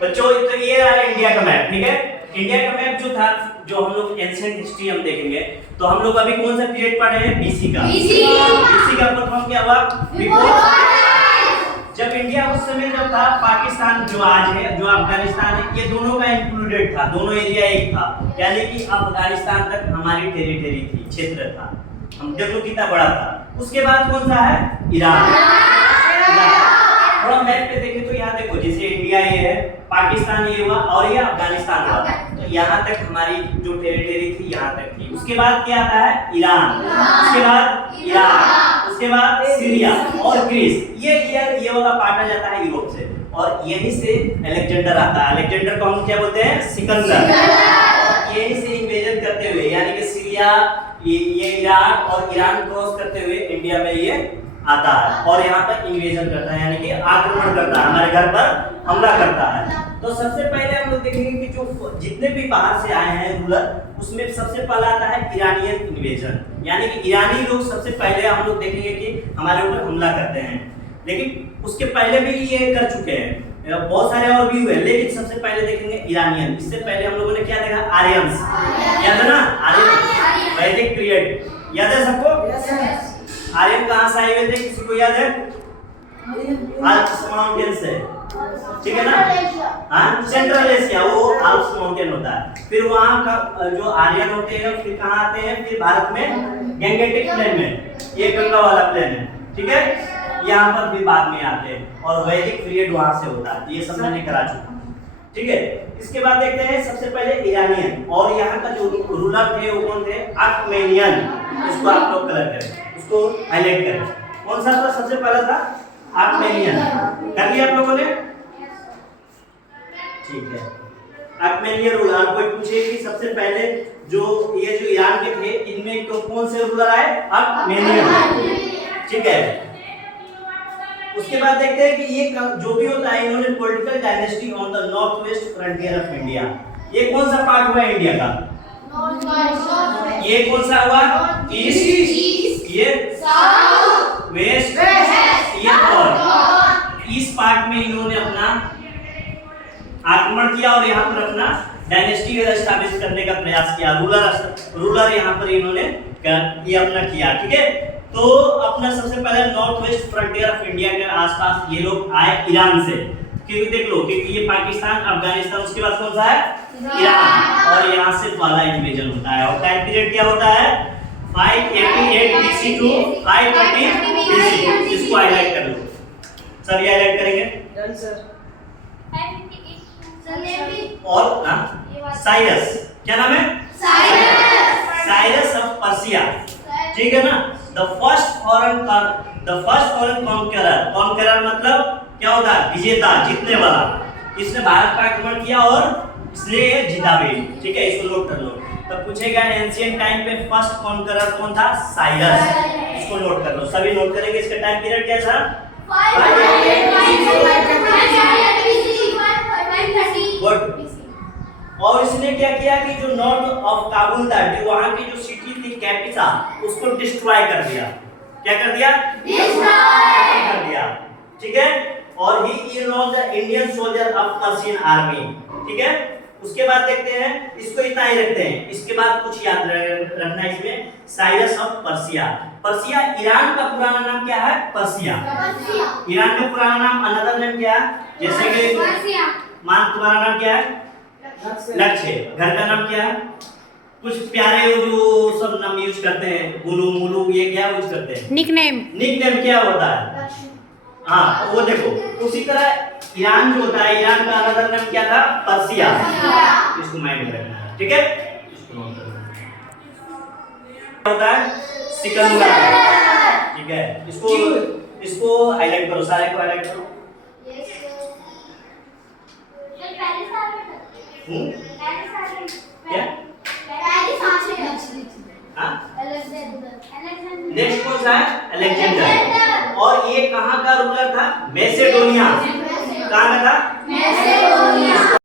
बच्चों तो ये रहा इंडिया का मैप, ठीक है। इंडिया का मैप जो था, जो हम लोग एंशिएंट हिस्ट्री हम देखेंगे, तो हम लोग अभी कौन सा पीरियड पढ़ रहे हैं? बीसी का। बीसी का प्रथम क्या हुआ? जब इंडिया उस समय जब था, पाकिस्तान जो आज है, जो अफगानिस्तान है, ये दोनों का इंक्लूडेड था, दोनों एरिया एक था, यानी कि अफगानिस्तान तक हमारी टेरिटरी थी, क्षेत्र था। हम देख लो कितना बड़ा था। उसके बाद कौन सा है? ईरान। थोड़ा मैप पे देखें तो यहाँ देखो, जैसे इंडिया ये है, पाकिस्तान ये हुआ और ये अफगानिस्तान हुआ, तो यहाँ तक हमारी जो टेरिटरी थी यहाँ तक थी। उसके बाद क्या आता है? ईरान। उसके बाद इराक, उसके बाद सीरिया और ग्रीस। ये वाला पार्ट आ जाता है यूरोप से, और यहीं से अलेक्जेंडर आता है। अलेक्जेंडर को हम क्या बोलते हैं? सिकंदर। यहीं से इन्वेजन करते हुए, यानी कि सीरिया, ये इराक और ईरान क्रॉस करते हुए इंडिया में ये आता है और यहाँ पर इन्वेजन करता है, यानी कि आक्रमण करता है, हमारे घर पर हमला करता है। तो सबसे पहले हम लोग देखेंगे कि जो जितने भी बाहर से आए हैं रूलर, उसमें सबसे पहला आता है ईरानियन इन्वेजन, यानी कि ईरानी लोग सबसे पहले हम लोग देखेंगे कि हमारे ऊपर हमला करते हैं। लेकिन उसके पहले भी ये कर चुके हैं, बहुत सारे और भी हुए, लेकिन सबसे पहले देखेंगे ईरानियन। इससे पहले हम लोगों ने क्या देखा? आर्यंस, याद है ना? आर्यन वैदिक पीरियड याद है सबको? आर्यन कहाँ से आए हुए थे, किसी को याद है? आल्प्स माउंटेन से, ठीक है ना? हाँ, सेंट्रल एशिया, वो आल्प्स माउंटेन होता है। फिर वहाँ का जो आर्यन होते हैं, फिर कहाँ आते हैं? फिर भारत में गैंगेटिक प्लेन में, ये गंगा वाला प्लेन है, ठीक है। यहाँ पर भी बाद में आते हैं और वैदिक पीरियड वहाँ से होता है। ये सब मैंने करा चुका, ठीक है। इसके बाद देखते हैं सबसे पहले ईरानियन, और यहाँ का जो रूलर थे वो कौन थे? आर्मेनियन। इसको आप लोग कलर करें, उसको हाईलाइट करें। कौन सा था? सबसे पहला था आर्मेनियन। कर लिया आप लोगों ने? ठीक है। Armenian ruler. कोई पूछे कि सबसे पहले जो ये जो ईरान के थे, इनमें तो कौन से रूलर आए? आर्मेनियन, ठीक है। उसके बाद देखते हैं कि ये जो भी होता है, इन्होंने political dynasty on the north west frontier of India. ये कौन सा पार्ट हुआ इंडिया का? ये कौन सा हुआ? ईस्ट, ये साउथ, वेस्ट, ये नॉर्थ। इस पार्ट में इन्होंने अपना आक्रमण किया और यहाँ पर अपना डायनेस्टी एस्टैब्लिश करने का प्रयास किया। रूलर यहाँ पर इन्होंने ये अपना किया, ठीक है। तो अपना सबसे पहले north west frontier of India के आसपास ये लोग आए ईरान से, क्योंकि देख लो, क्योंकि ये पाकिस्तान, अफगानिस्तान, उसके बाद कौन सा है? ईरान, और यहाँ से पहला इन्वेजन होता है। और टाइम पीरियड क्या होता है? 588 BC टू 530 BC। इसको हाईलाइट कर लो, सभी हाईलाइट करेंगे। और साइरस, क्या नाम है? साइरस ऑफ पर्सिया, ठीक है ना? The first foreign conqueror. Conqueror मतलब क्या होता है? विजेता, जीतने वाला। इसने भारत पर आक्रमण किया और इसने जीता भी, ठीक है। इसको नोट कर लो। तब पूछेगा एंशिएंट टाइम पे फर्स्ट कॉन्करर कौन था? साइरस। इसको नोट कर लो, सभी नोट करेंगे। इसका टाइम पीरियड क्या था? 530 गुड। और इसने क्या किया कि जो नॉर्थ ऑफ काबुल था, जो वहां की जो सिटी थी कैपिटा, उसको डिस्ट्रॉय कर दिया। क्या कर दिया? डिस्ट्रॉय कर दिया, ठीक है। और he is not the Indian soldier of Persian army, ठीक है। उसके बाद देखते हैं, इसको इतना ही रखते हैं। इसके बाद कुछ याद रखना इसमें, Cyrus of Persia. Persia Iran का पुराना नाम क्या है? पर्सिया। ईरान का पुराना नाम अनदर नेम क्या है? जैसे कि मान, तुम्हारा नाम क्या है? लक्ष्य। घर का नाम क्या है? कुछ प्यारे जो सब नाम यूज करते हैं, गुलू मुलू, ये क्या यूज करते हैं? निकनेम। निकनेम क्या होता है? हाँ, वो देखो। उसी तरह ईरान जो होता है, ईरान का अनदर नाम क्या था? पर्सिया। इसको माइंड में रखना है, ठीक है। इसको नोट कर लो। क्या होता है? सिकंदर, ठीक है। इसको हाईलाइट करो, सारे को हाईलाइट करो। क्या? नेक्स्ट कौन सा है? अलेक्जेंडर। और ये कहाँ का रूलर था? मैसेडोनिया। कहाँ का था? मैसेडोनिया।